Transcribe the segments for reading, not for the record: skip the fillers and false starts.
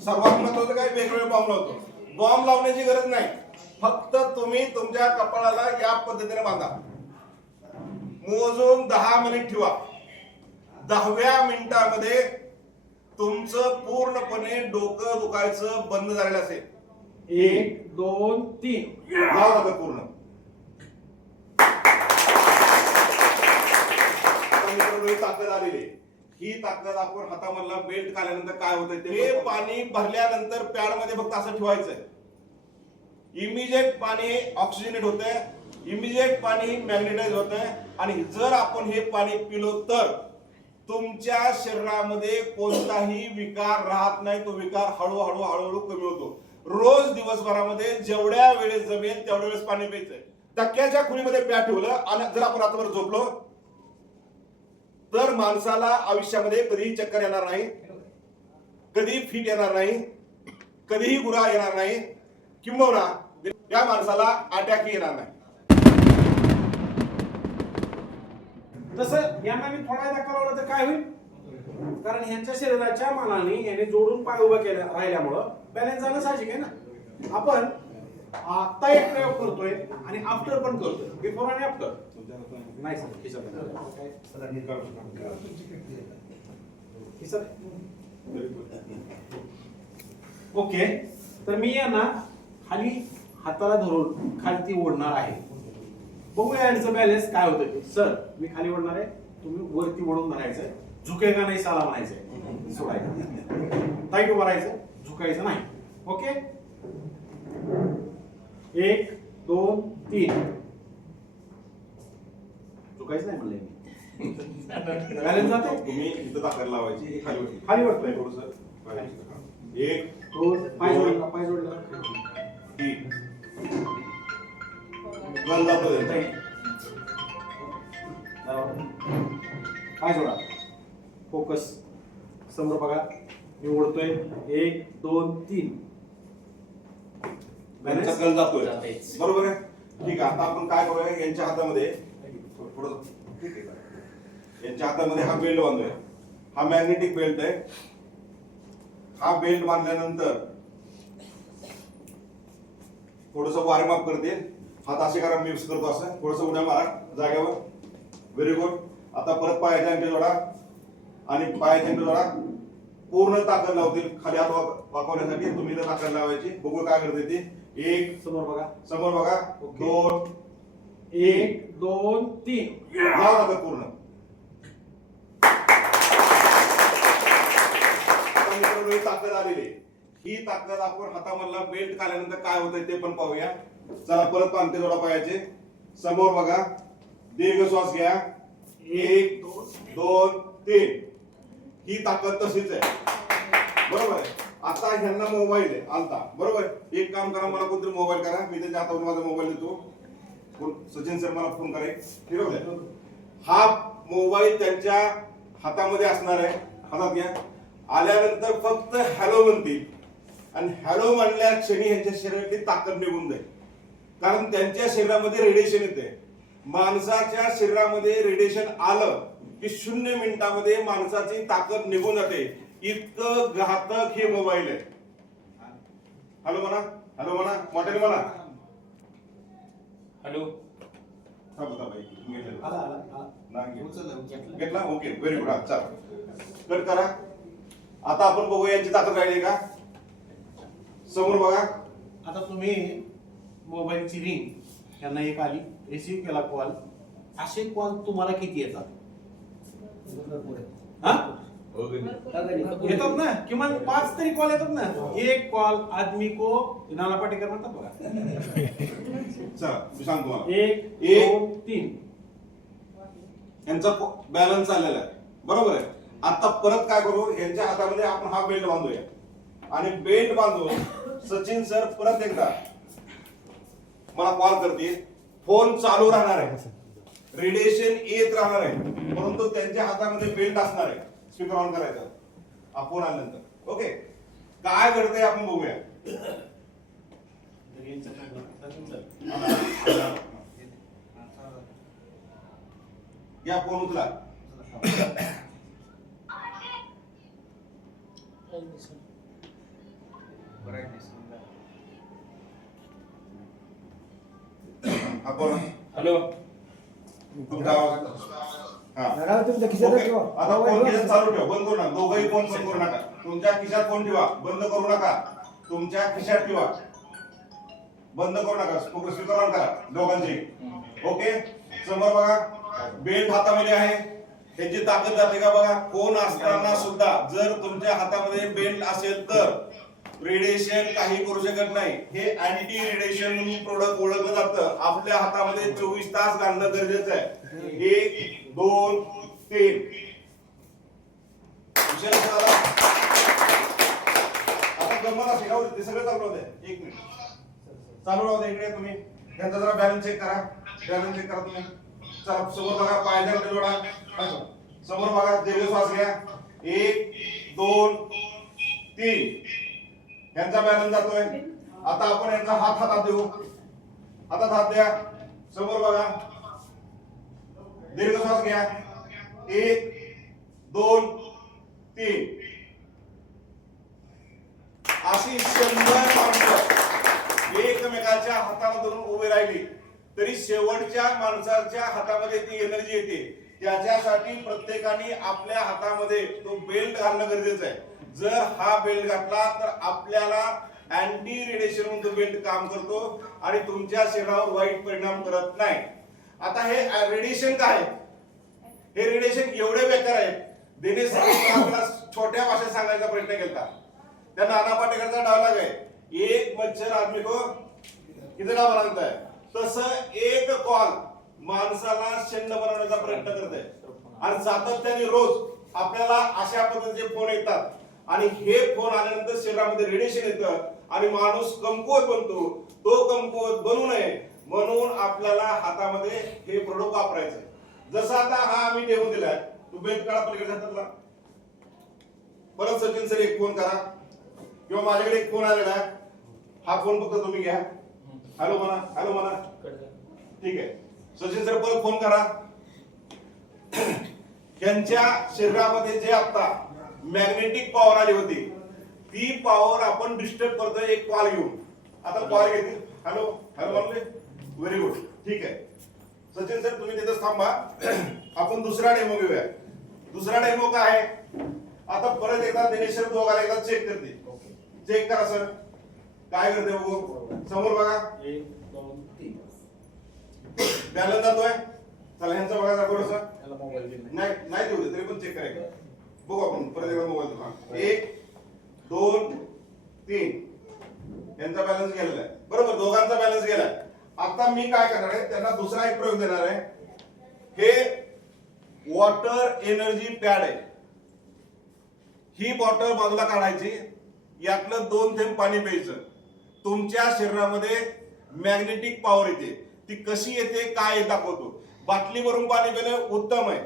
सर्वात महत्वाचं काय, वेगवेगळे बॉम्ब लावतो. बॉम्ब लावण्याची गरज नाही, फक्त तुम्ही तुमच्या कपाळाला या पद्धतीने बांधा, मोजून 10 मिनिट ठेवा. 10व्या मिनिटामध्ये तुमचं पूर्णपणे डोकं दुखायचं बंद झालेलं असेल. 1 2 3 लावा का पूर्ण. ताकद आलेली, ही ताकद आपण हातामधला बेल्ट काढल्यानंतर काय होतंय, ते पाणी भरल्यानंतर पॅड मध्ये फक्त असं ठेवायचंय. इमिजिएट पाणी ऑक्सिजनेट होतंय, इमिजिएट पाणी मॅग्नेटाइज होतंय. आणि जर आपण हे पाणी पिलो तर तुमच्या शरीरामध्ये कोणताही विकार राहत नाही. तो विकार हळूहळू हळूहळू कमी होतो. रोज दिवसभरामध्ये जेवढ्या वेळेस जमेल तेवढ्या वेळेस पाणी प्यायचंय. धक्क्याच्या खुणीमध्ये पॅड ठेवलं आणि जर आपण रात्रभर झोपलो तर माणसाला आयुष्यामध्ये कधीही चक्कर येणार नाही, कधीही फिट येणार नाही, कधीही गुरा येणार नाही, किंबहुना या माणसाला अटॅक येणार नाही. तसं यांना मी थोडा धक्का लावला तर काय होईल, कारण ह्यांच्या शरीराच्या मानाने याने जोडून पाय उभा केला राहिल्यामुळं बॅलन्स जाणं साहजिक आहे ना. आपण आता एक प्रयोग करतोय आणि आफ्टर पण करतोय, बिफोर आणि आफ्टर. नाही सर ओके. तर मी यांना खाली हाताला धरून खाली ओढणार आहे. बघूया यांचं बॅलन्स काय होतं ते. सर मी खाली ओढणार आहे, तुम्ही वरती ओढून धरायचं. झुकेगा नाही साला म्हणायचंय, सोडायचं. टाईट उभं राहायचं, झुकायचं नाही. ओके 1 2 3 झुकायचं नाही म्हणलंय मी. बॅलन्स जातो. तुम्ही इथं ताकद लावायची, खाली वाटतंय थोडंसं. 1 2 पाय जोडला, पाय जोडला. 3 गल जातो. पाय जोडा, फोकस समोर बघा. मी ओढतोय 1 2 3 गल जातोय, बरोबर आहे. ठीक आहे, आता आपण काय करूया, यांच्या हातामध्ये थोडं ठीक आहे, यांच्या हातामध्ये हा बेल्ट बांधूया. हा मॅग्नेटिक बेल्ट आहे. हा बेल्ट बांधल्यानंतर थोडस वॉर्म अप करते. हात असे करा, मी करतो असं, थोडस उड्या मारा जागेवर. Very good. आता परत पायाच्या अंगठी जोडा आणि पायाच्या अंगठी जोडा. पूर्ण ताकद लावतील खाली हात वाकवण्यासाठी. तुम्ही तर ताकद लावायची. बघू काय करते ती. 1 समोर बघा, समोर बघा. 2 1 2 3 लावा ताकद पूर्ण. ताकद आलेली, ही ताकद आपण हातामधला बेल्ट काढल्यानंतर काय होतंय ते पण पाहूया. चला परत पांते जोडा पायाचे. समोर बघा, दीर्घ श्वास घ्या. 1 2 3 ही ताकद तशीच आहे, बरोबर आहे. आता ह्यांना मोबाईल आहे आलता, बरोबर. एक काम करा, मला कोणतरी मोबाईल करा. मी त्याच्या हातावर माझा मोबाईल देतो. सचिन सर मला फोन करा. हा मोबाईल त्यांच्या हातामध्ये असणार आहे. हातात घ्या. आल्यानंतर फक्त हॅलो म्हणतील आणि हॅलो म्हणल्या क्षणी यांच्या शरीरातली ताकद निघून जाईल. कारण त्यांच्या शरीरामध्ये रेडिएशन येते. माणसाच्या शरीरामध्ये रेडिएशन आलं की 0 मिनिटामध्ये माणसाची ताकद निघून जाते. इतकं घातक हे मोबाईल आहे. हॅलो म्हणा, हॅलो म्हणा, मोठ्याने म्हणा. हॅलो. घेतला. Okay, very good. चला कट करा. आता आपण बघू यांची ताकद राहिली का. समोर बघा. आता तुम्ही मोबाईलची रिंग यांना एक आली, रिसीव्ह केला कॉल. असे कॉल तुम्हाला किती येतात? येतात ना, किमान 5 तरी कॉल येतात ना. एक कॉल आदमी को नाना पाटेकर म्हणतात बघा. चला मी सांगतो तुम्हाला. 1 2 3 यांचा बॅलन्स आलेला आहे, बरोबर आहे. आता परत काय करू, यांच्या हातामध्ये आपण हा बेल्ट बांधूया आणि बेल्ट बांधून सचिन सर परत एकदा मला कॉल करतील. फोन चालू राहणार आहे, रेडिएशन येत राहणार आहे, परंतु त्यांच्या हातामध्ये बेल्ट असणार आहे. स्पीकर ऑन करायचा फोन आल्यानंतर. ओके, काय घडतंय आपण बघूया. या फोन उचला. आपण हॅलो. तुमचा आवाज हा राव तुमच्या खिशात ओके. ठेवा. आता फोन खिशात चालू ठेवा, बंद करू नका. दोघंही फोन बंद करू नका. तुमच्या खिशात फोन ठेवा, बंद करू नका. तुमच्या खिशात ठेवा, बंद करू नका. स्पीकर ऑन करा दोघांची. ओके. समोर बघा, बेल्ट हातामध्ये आहे. ह्याची ताकद जाते का बघा. फोन असताना सुद्धा जर तुमच्या हातामध्ये बेल्ट असेल तर रेडिएशन काही करू शकत नाही. हे अँटी रेडिएशन म्हणून प्रोडक्ट ओळखलं जातं. आपल्या हातामध्ये 24 तास घालणं गरजेचं आहे. 1 2 3. आता गंमत असे राहू दे, ते सगळं चालू राहू दे. 1 मिनिट चालू राहू दे. इकडे तुम्ही त्यांचा जरा बॅलन्स चेक करा. बॅलन्स चेक करा तुम्ही. चला समोर बघा, पायद्याला जोडा. समोर बघा, दीर्घ श्वास घ्या. 1 2 3. यांचा बॅलन्स जातोय. आता आपण यांचा हात हातात देऊ. हातात हात द्या. समोर बघा, दीर्घ श्वास घ्या. 1 2 3. अशी 100 माणसं एकमेकाच्या हाताला धरून उभे राहिली तरी शेवटच्या माणसाच्या हातामध्ये ती एनर्जी येते. त्याच्यासाठी प्रत्येकाने आपल्या हातामध्ये तो बेल्ट घालणं गरजेचं आहे. जर हा बेल्ट घातला तर आपल्याला अँटी रेडिएशन म्हणून तो बेल्ट काम करतो आणि तुमच्या शरीरावर वाईट परिणाम करत नाही. आता हे रेडिएशन काय आहे? हे रेडिएशन एवढे बेकार आहे. दिनेश आपल्याला छोट्या भाषेत सांगायचा प्रयत्न केला. त्या नाना पाटेकरचा डायलॉग आहे, एक मच्छर आदमी को कितना बनाता है. तसं एक कॉल माणसाला शंड बनवण्याचा प्रयत्न करत आहे. आणि सातत्याने रोज आपल्याला अशा पद्धतीचे फोन येतात आणि हे फोन आल्यानंतर शरीरामध्ये रेडिएशन येतं आणि माणूस कमकुवत बनतो. तो कमकुवत बनू नये म्हणून आपल्याला हातामध्ये हे प्रोडक्ट वापरायचं. जसं आता हा आम्ही ठेवून दिलाय, तू बेल्ट काढा पलीकडे हातातला. परत सचिन सर एक फोन करा किंवा माझ्याकडे एक फोन आलेला आहे. हा फोन फक्त तुम्ही घ्या. हॅलो म्हणा, हॅलो म्हणा. ठीक आहे. सचिन सर परत फोन करा. त्यांच्या शरीरामध्ये जे आता मॅग्नेटिक पॉवर आली होती ती पॉवर आपण डिस्टर्ब करतोय एक कॉल घेऊन. आता कॉल घेतील. हॅलो हॅलो म्हणले. Very good. ठीक आहे. सचिन सर तुम्ही तिथेच थांबा. आपण दुसरा डेमो घेऊया. दुसरा डेमो काय आहे? आता परत एकदा दिनेश सर दोघांना एकदा चेक करते. चेक करा सर. काय करते बघू. समोर बघा, 1 2 3. बॅलन्स जातोय. चला ह्यांचा बघा जरा थोडंसं. याला मोबाईल बिल नाही नाही देऊ दे तरी पण चेक करायचं. बघू आपण परत एकदा मोबाईल तुला. 1 2 3. यांचा बॅलन्स गेलेला आहे. बरोबर, दोघांचा बॅलन्स गेलाय. आता मी काय करणार आहे, त्यांना दुसरा एक प्रयोग देणार आहे. हे वॉटर एनर्जी पॅड आहे. ही बॉटल बाजूला काढायची, यातलं 2 थेंब पाणी प्यायचं. तुमच्या शरीरामध्ये मॅग्नेटिक पॉवर येते. ती कशी येते काय हे दाखवतो. बाटली भरून पाणी पिणं उत्तम आहे.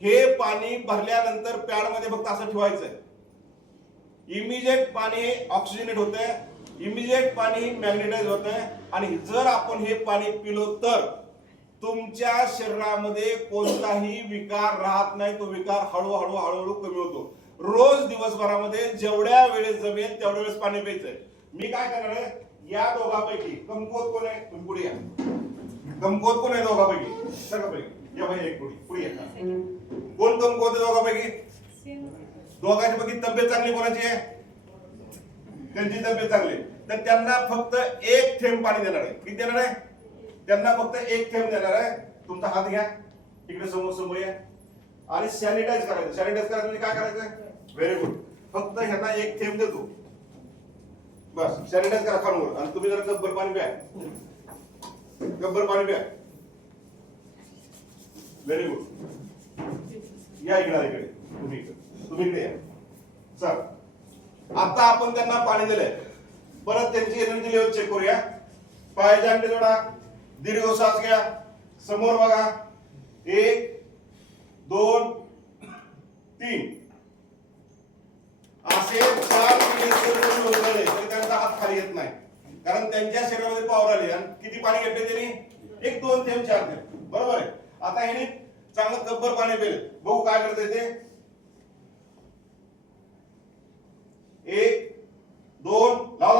हे पाणी भरल्यानंतर पॅड मध्ये फक्त असं ठेवायचं आहे. इमिजिएट पाणी ऑक्सिजनेट होतंय, इमिजिएट पाणी मॅग्नेटाइज होतंय. आणि जर आपण हे पाणी पिलो तर तुमच्या शरीरामध्ये कोणताही विकार राहत नाही. तो विकार हळूहळू हळूहळू कमी होतो. रोज दिवसभरामध्ये जेवढ्या वेळेस जमेल तेवढ्या वेळेस पाणी प्यायचंय. मी काय करणार आहे, या दोघांपैकी कमकुवत कोण आहे तुम्ही पुढे या. कमकुवत कोण आहे दोघांपैकी? सगळ्यापैकी या भाई एक पुढे या. कोण कमकुवत आहे दोघांपैकी? दोघांची पैकी तब्येत चांगली कोणाची आहे? त्यांची तब्येत चांगली. तर त्यांना फक्त 1 थेंब पाणी देणार आहे. किती देणार आहे? त्यांना फक्त 1 थेंब देणार आहे. तुमचा हात घ्या, इकडे समोर समोर या आणि सॅनिटाइज करायचं. सॅनिटाइज करायचं म्हणजे काय करायचं? Very good. फक्त ह्यांना 1 थेंब देतो. बस सॅनिटाइज करा खालवर. आणि तुम्ही जरा गब्बर पाणी प्या. गब्बर पाणी प्या. Very good. या इकडे तुम्ही इकडे या. चल आता आपण त्यांना पाणी दिलंय. परत त्यांची एनर्जी लेवल चेक करूया. पायाचे अंडे जोडा. दीर्घ श्वास घ्या. समोर बघा. 1 2 3. असे 4 तरी त्यांचा हात खाली येत नाही, कारण त्यांच्या शरीरामध्ये पॉवर आली. आणि किती पाणी घेतले त्यांनी? 1 2 3 4 थेंब. बरोबर आहे. आता ह्याने चांगलं गब्बर पाणी पिले. बघू काय करते ते. 1 2 लावा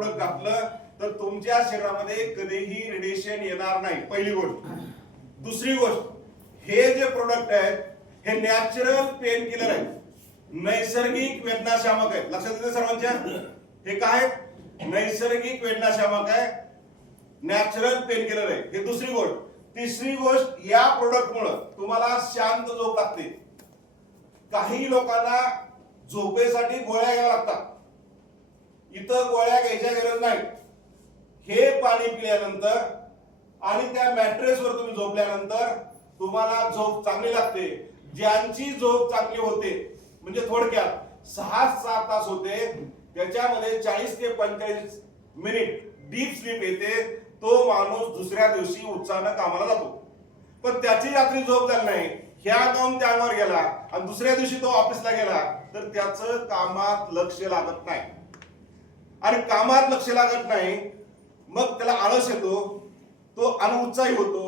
प्रोडक्ट घातलं तर तुमच्या शरीरामध्ये कधीही रेडिएशन येणार नाही, पहिली गोष्ट. दुसरी गोष्ट, हे जे प्रोडक्ट आहेत हे नॅचरल पेन किलर आहेत, नैसर्गिक वेदनाशामक आहेत. लक्षात येते सर्वांच्या? हे काय आहेत? नैसर्गिक वेदनाशामक आहे, नॅचरल पेन किलर आहे. हे दुसरी गोष्ट. तिसरी गोष्ट, या प्रोडक्ट मुळे तुम्हाला शांत झोप लागते. काही लोकांना झोपेसाठी गोळ्या घ्याव्या लागतात, इथं गोळ्या घ्यायच्या गरज नाही. हे पाणी पिल्यानंतर आणि त्या मॅट्रेसवर तुम्ही झोपल्यानंतर तुम्हाला झोप चांगली लागते. ज्यांची झोप चांगली होते, म्हणजे थोडक्यात 6-7 तास होते, त्याच्यामध्ये 40 ते 45 मिनिट डीप स्लीप येते, तो माणूस दुसऱ्या दिवशी उत्साहानं कामाला जातो. पण त्याची रात्री झोप झाली नाही, ह्या जाऊन त्यावर गेला आणि दुसऱ्या दिवशी तो ऑफिसला गेला, तर त्याचं कामात लक्ष लागत नाही. आणि कामात लक्ष लागत नाही, मग त्याला आळस येतो, तो अनउत्साही होतो.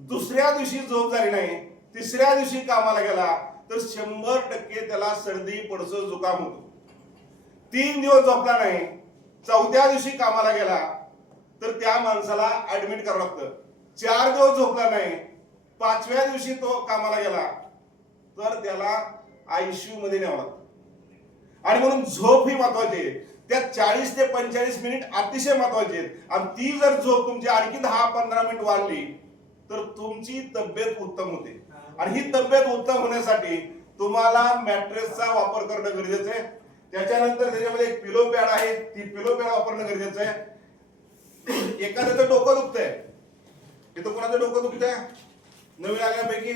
दुसऱ्या दिवशी झोप झाली नाही, तिसऱ्या दिवशी कामाला गेला तर 100% त्याला सर्दी, पडसं, जुकाम होतो. 3 दिवस झोपला नाही, 4थ्या दिवशी कामाला गेला तर त्या माणसाला ऍडमिट करावं लागतं. 4 दिवस झोपला नाही, 5व्या दिवशी तो कामाला गेला तर त्याला आयसीयू मध्ये न्यावं लागतं. आणि म्हणून झोप ही महत्वाची आहे. त्या 40 ते 45 मिनिट अतिशय महत्वाची आहेत. आणि ती जर झोप तुमची आणखी 10-15 मिनिट वाढली तर तुमची तब्येत उत्तम होते. आणि ही तब्येत उत्तम होण्यासाठी तुम्हाला मॅट्रेसचा वापर करणं गरजेचं आहे. त्याच्यानंतर त्याच्यामध्ये एक पिलो पॅड आहे, ती पिलो पॅड वापरणं गरजेचं आहे. एखाद्याचं डोकं दुखतंय, इथं कोणाचं डोकं दुखतंय नवीन आल्यापैकी?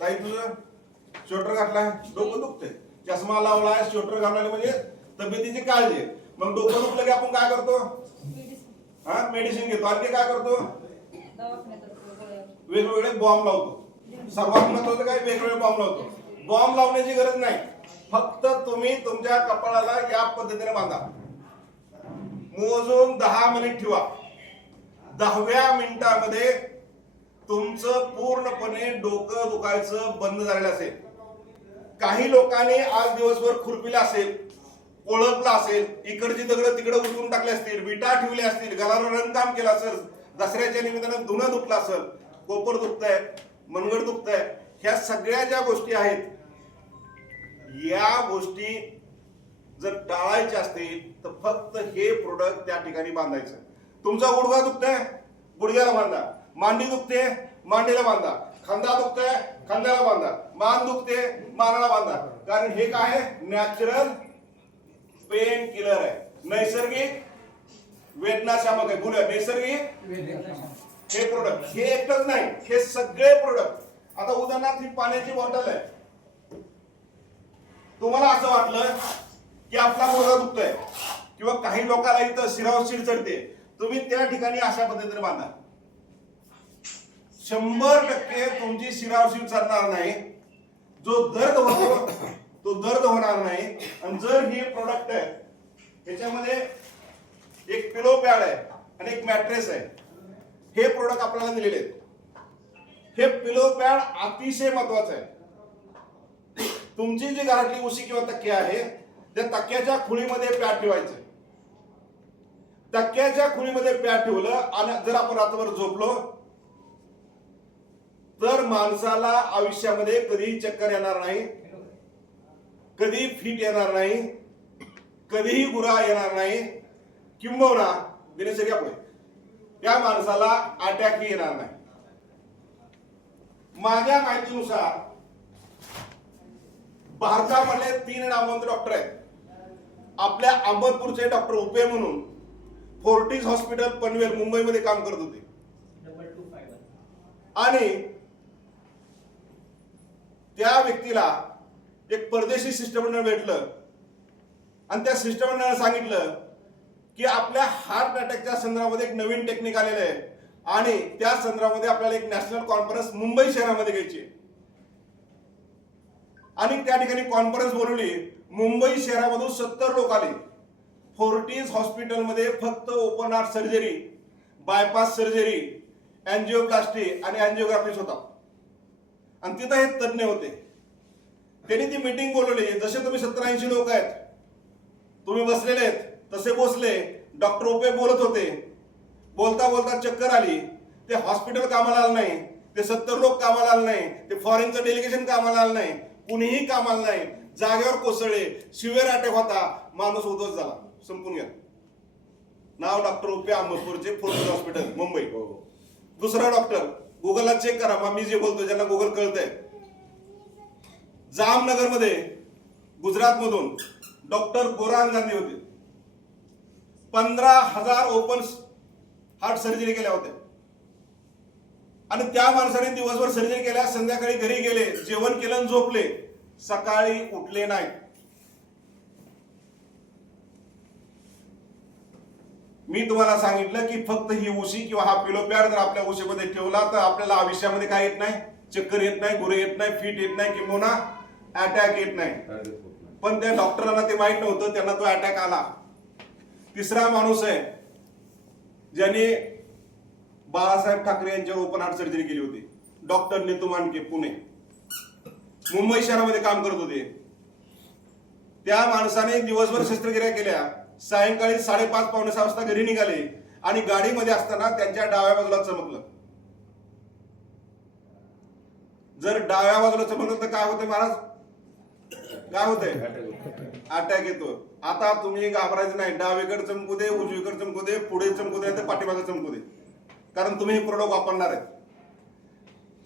ताई तुझं स्वेटर घातलाय, डोकं दुखतंय, चष्मा लावलाय, स्वेटर घाललाय, म्हणजे तब्येतीची काळजी आहे. मग डोकं दुखलं की आपण काय करतो? हा, मेडिसिन घेतो. आणखी काय करतो? वेगवेगळे बॉम्ब लावतो. सर्वात महत्वाचं काय? वेगवेगळे बॉम्ब लावतो. बॉम्ब लावण्याची गरज नाही, फक्त तुम्ही तुमच्या कपाळाला या पद्धतीने बांधा, मोजून 10 मिनिट ठेवा. 10व्या मिनिटामध्ये तुमचं पूर्णपणे डोकं दुखायचं बंद झालेलं असेल. काही लोकांनी आज दिवसभर खुरपिला असेल, ओळखला असेल, इकडची दगड तिकडे उचलून टाकले असतील, विटा ठेवले असतील, घराला रंगकाम केलं असेल, दसऱ्याच्या निमित्तानं धुणं दुखलं असेल, कोपर दुखतंय, मनगड दुखतंय, ह्या सगळ्या ज्या गोष्टी आहेत, या गोष्टी जर टाळायच्या असतील तर फक्त हे प्रोडक्ट त्या ठिकाणी बांधायचं. तुमचा गुडघा दुखतंय, गुडघ्याला बांधा. मांडी दुखते, मांडीला बांधा. खांदा दुखतंय, खांद्याला बांधा. मान दुखते, मानाला बांधा. कारण हे काय आहे? नॅचरल पेन किलर आहे, नैसर्गिक वेदनाशामक आहे. बोलूया, नैसर्गिक हे प्रोडक्ट. हे एकच नाही, हे सगळे प्रोडक्ट. आता उदाहरणार्थ ही पाण्याची बॉटल आहे. तुम्हाला असं वाटलं की आपला गुडघा दुखतोय किंवा काही लोकांना इथं शिरावर शिर चढते, तुम्ही त्या ठिकाणी अशा पद्धतीने बांधा. 100% तुमची शिरावर शिर चढणार नाही, जो दर्द होतो तो दर्द होणार नाही. आणि जर ही प्रोडक्ट आहे, त्याच्यामध्ये एक पिलो पॅड आहे आणि एक मॅट्रेस आहे, हे प्रोडक्ट आपल्याला दिलेले आहेत. हे पिलो पॅड अतिशय महत्वाचं आहे. तुमची जी घरातली उशी किंवा तक्की आहे, त्या तक्क्याच्या खुळीमध्ये पॅड ठेवायचं. तक्क्याच्या खुळीमध्ये पॅड ठेवलं आणि जर आपण रात्रभर झोपलो तर माणसाला आयुष्यामध्ये कधीही चक्कर येणार नाही, कधी फिट येणार नाही, कधीही गुरा येणार नाही, किंबहुना दिनचर्या पुढे त्या माणसाला अटॅकही येणार नाही. माझ्या माहितीनुसार भारतामधले 3 नामवंत डॉक्टर आहेत. आपल्या अहमदपूरचे डॉक्टर उपे म्हणून फोर्टिस हॉस्पिटल पनवेल मुंबईमध्ये काम करत होते. आणि त्या व्यक्तीला एक परदेशी शिष्टमंडळ भेटलं आणि त्या शिष्टमंडळाने सांगितलं की आपल्या हार्ट अटॅकच्या संदर्भामध्ये एक नवीन टेक्निक आलेलं आहे आणि त्या संदर्भामध्ये आपल्याला एक नॅशनल कॉन्फरन्स मुंबई शहरामध्ये घ्यायची. आणि त्या ठिकाणी कॉन्फरन्स बोलवली. मुंबई शहरामधून 70 लोक आले. फोर्टिस हॉस्पिटलमध्ये फक्त open heart surgery, bypass surgery, angioplasty आणि अँजिओग्राफीच होता. आणि तिथं हे तज्ञ होते. त्यांनी ती मीटिंग बोलवली. जसे तुम्ही 70-80 लोक आहेत, तुम्ही बसलेले आहेत, तसे बसले. डॉक्टर ओपे बोलत होते. बोलता बोलता चक्कर आली. ते हॉस्पिटल कामाला आलं नाही, ते 70 लोक कामाला आलं नाही, ते फॉरेनचं डेलिगेशन कामाला आलं नाही, कुणीही कामाला नाही. जागेवर कोसळले. शिव्यर अटॅक होता. माणूस उद्ध्वस्त झाला, संपून गेला. नाव डॉक्टर ओपे अहमदपूरचे, फोर्टिस हॉस्पिटल, मुंबई. दुसरा डॉक्टर, गुगलला चेक करा. मग मी जे बोलतो ज्यांना गुगल कळतंय. जामनगर मध्ये गुजरात मधून डॉक्टर गोरान गांधी होते. 15,000 ओपन हार्ट सर्जरी केल्या होत्या. आणि त्या माणसाने दिवसभर सर्जरी केल्या, संध्याकाळी घरी गेले, जेवण केलं आणि झोपले, सकाळी उठले नाही. मी तुम्हाला सांगितलं की फक्त ही उशी किंवा हा पिलो पॅड जर आपल्या उशीमध्ये ठेवला तर आपल्याला आयुष्यामध्ये काय येत नाही, चक्कर येत नाही, गुरे येत नाही, फिट येत नाही, किंवा अटॅक येत नाही. पण त्या डॉक्टरांना ते माहित नव्हतं, त्यांना तो अटॅक आला. तिसरा माणूस आहे ज्याने बाळासाहेब ठाकरे यांच्यावर ओपन हार्ट सर्जरी केली होती. डॉक्टर नीतू मानके, पुणे, मुंबई शहरामध्ये काम करत होते. त्या माणसाने दिवसभर शस्त्रक्रिया केल्या. सायंकाळी 5:30 पावणे 6 वाजता घरी निघाले आणि गाडीमध्ये असताना त्यांच्या डाव्या बाजूला चमकलं. जर डाव्या बाजूला चमकलं तर काय होतंय महाराज? काय होतंय? अटॅक येतो. आता तुम्ही घाबरायचं नाही. डावीकडे चमकू दे, उजवीकडे चमकू दे, पुढे चमकू दे, पाठीमागे चमकू दे, कारण तुम्ही हे प्रोडक्ट वापरणार आहे.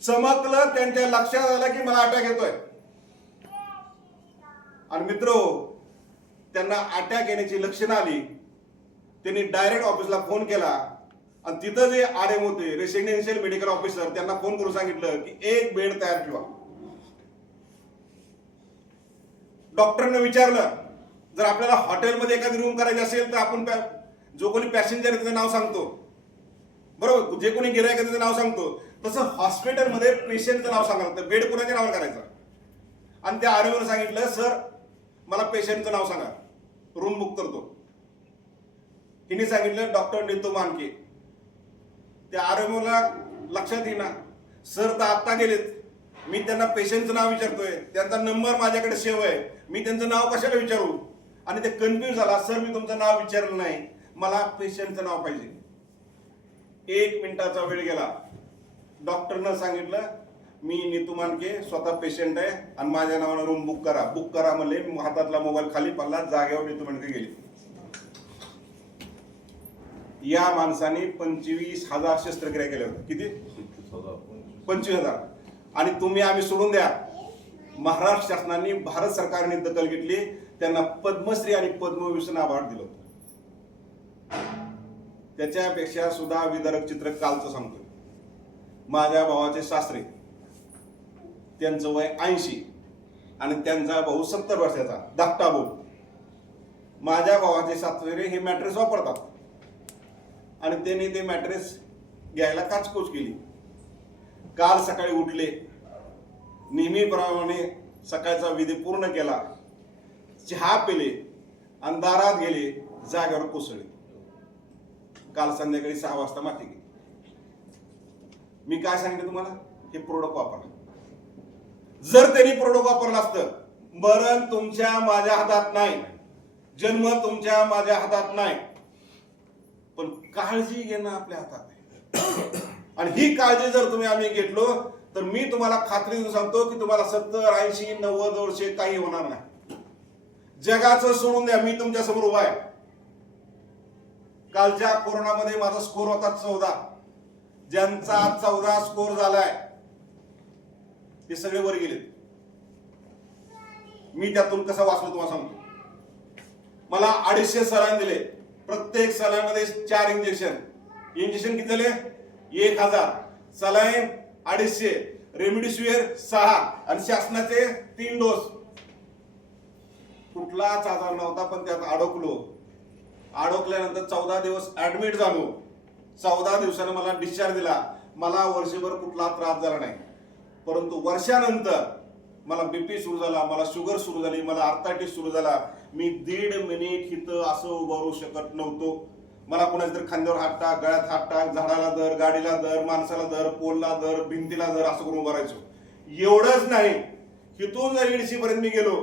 चमकलं, त्यांच्या लक्षात आलं की मला अटॅक येतोय. आणि मित्र, त्यांना अटॅक येण्याची लक्षणं आली. त्यांनी डायरेक्ट ऑफिसला फोन केला आणि तिथं जे आरएम होते, रेसिडेन्शियल मेडिकल ऑफिसर, त्यांना फोन करून सांगितलं की एक बेड तयार ठेवा. डॉक्टरने विचारलं, जर आपल्याला हॉटेलमध्ये एखादी रूम करायची असेल तर आपण जो कोणी पॅसेंजर आहे त्याचं नाव सांगतो, बरोबर, जे कोणी गिरायक आहे त्याचं नाव सांगतो. तसं हॉस्पिटलमध्ये पेशंटचं नाव सांगायला लागतं. बेड कुणाच्या नावावर करायचं. आणि त्या आरएमओने सांगितलं, सर मला पेशंटचं नाव सांगा, रूम बुक करतो. हिने सांगितलं डॉक्टर नीतू मानके. त्या आरएमओला लक्षात येईना. सर तर आत्ता गेलेत. मी त्यांना पेशंटचं नाव विचारतोय, त्यांचा नंबर माझ्याकडे सेव्ह आहे, मी त्यांचं नाव कशाला विचारू? आणि ते कन्फ्युज झाला. सर मी तुमचं नाव विचारलं नाही, मला पेशंटचं नाव पाहिजे. 1 मिनिटाचा वेळ गेला. डॉक्टरनं सांगितलं, मी नीतू मानके स्वतः पेशंट आहे आणि माझ्या नावानं रूम बुक करा. बुक करा म्हणले. हातातला मोबाईल खाली पडला. जागेवर नीतू मानके गेली. या माणसाने 25,000 शस्त्रक्रिया केल्या होत्या. किती? 25,000. आणि तुम्ही आम्ही सोडून द्या. महाराष्ट्र शासनाने, भारत सरकारने दखल घेतली. त्यांना पद्मश्री आणि पद्मभूषण अवॉर्ड दिलं होतं. त्याच्यापेक्षा सुद्धा विदारक चित्र कालचं सांगतोय. माझ्या भावाचे सासरे, त्यांचं वय 80 आणि त्यांचा भाऊ 70 वर्षाचा, धाकटा भाऊ. माझ्या भावाचे सासरे हे मॅट्रेस वापरतात आणि त्यांनी ते मॅट्रेस घ्यायला काचकूच केली. काल सकाळी उठले, नेहमीप्रमाणे सकाळचा विधी पूर्ण केला, चहा पिले, अंधारात गेले, जागेवर कोसळले. काल संध्याकाळी 6 वाजता माती गेली. मी काय सांगितलं तुम्हाला? हे प्रोडक्ट वापरा. जर त्यांनी प्रोडक्ट वापरलं असतं, मरण तुमच्या माझ्या हातात नाही, जन्म तुमच्या माझ्या हातात नाही, पण काळजी घेणं आपल्या हातात आहे. आणि ही काळजी जर तुम्ही आम्ही घेतलो तर मी तुम्हाला खात्री देऊन सांगतो की तुम्हाला 70, 80, 90 वर्षे काही होणार नाही. जगाचं सोडून द्या, मी तुमच्या समोर उभा आहे. कालच्या कोरोनामध्ये माझा स्कोर होता 14. ज्यांचा 14 स्कोर झालाय ते सगळे वर गेलेत. मी त्यातून कसा वाचलो तुम्हाला सांगतो. मला 250 सलाईन दिले. प्रत्येक सलाईनमध्ये 4 इंजेक्शन. इंजेक्शन किती झाले? 1000. सलाईन 250, रेमडेसिवीर 6 आणि शासनाचे 3 डोस. कुठलाच आजार नव्हता, पण त्यात अडकलो. अडकल्यानंतर 14 दिवस ऍडमिट झालो. 14 दिवसानं मला डिस्चार्ज दिला. मला वर्षभर कुठला त्रास झाला नाही. परंतु वर्षानंतर मला बीपी सुरू झाला, मला शुगर सुरू झाली, मला आर्थरायटिस सुरू झाला. मी 1.5 मिनिट इथं असं उभं राहू शकत नव्हतो. मला कोणाच्या तरी खांद्यावर हात टाक, गळ्यात हात टाक, झाडाला धर, गाडीला धर, माणसाला धर, पोलला धर, भिंतीला धर, असं करून उभं राहायचो. एवढंच नाही, इथून जर 180 पर्यंत मी गेलो,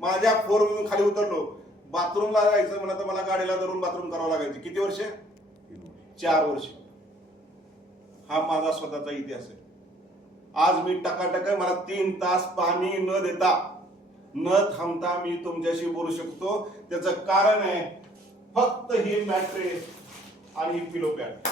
माझ्या 4 खाली उतरलो, बाथरूमला जायचं म्हणलं तर मला गाडीला धरून बाथरूम करावं लागायचं. किती वर्ष? 4 वर्ष. हा माझा स्वतःचा इतिहास आहे. आज मी टकाटक मला 3 तास पाणी न देता न थांबता मी तुमच्याशी बोलू शकतो. त्याचं कारण आहे फक्त ही मॅट्रेस आणि ही पिलो पॅड.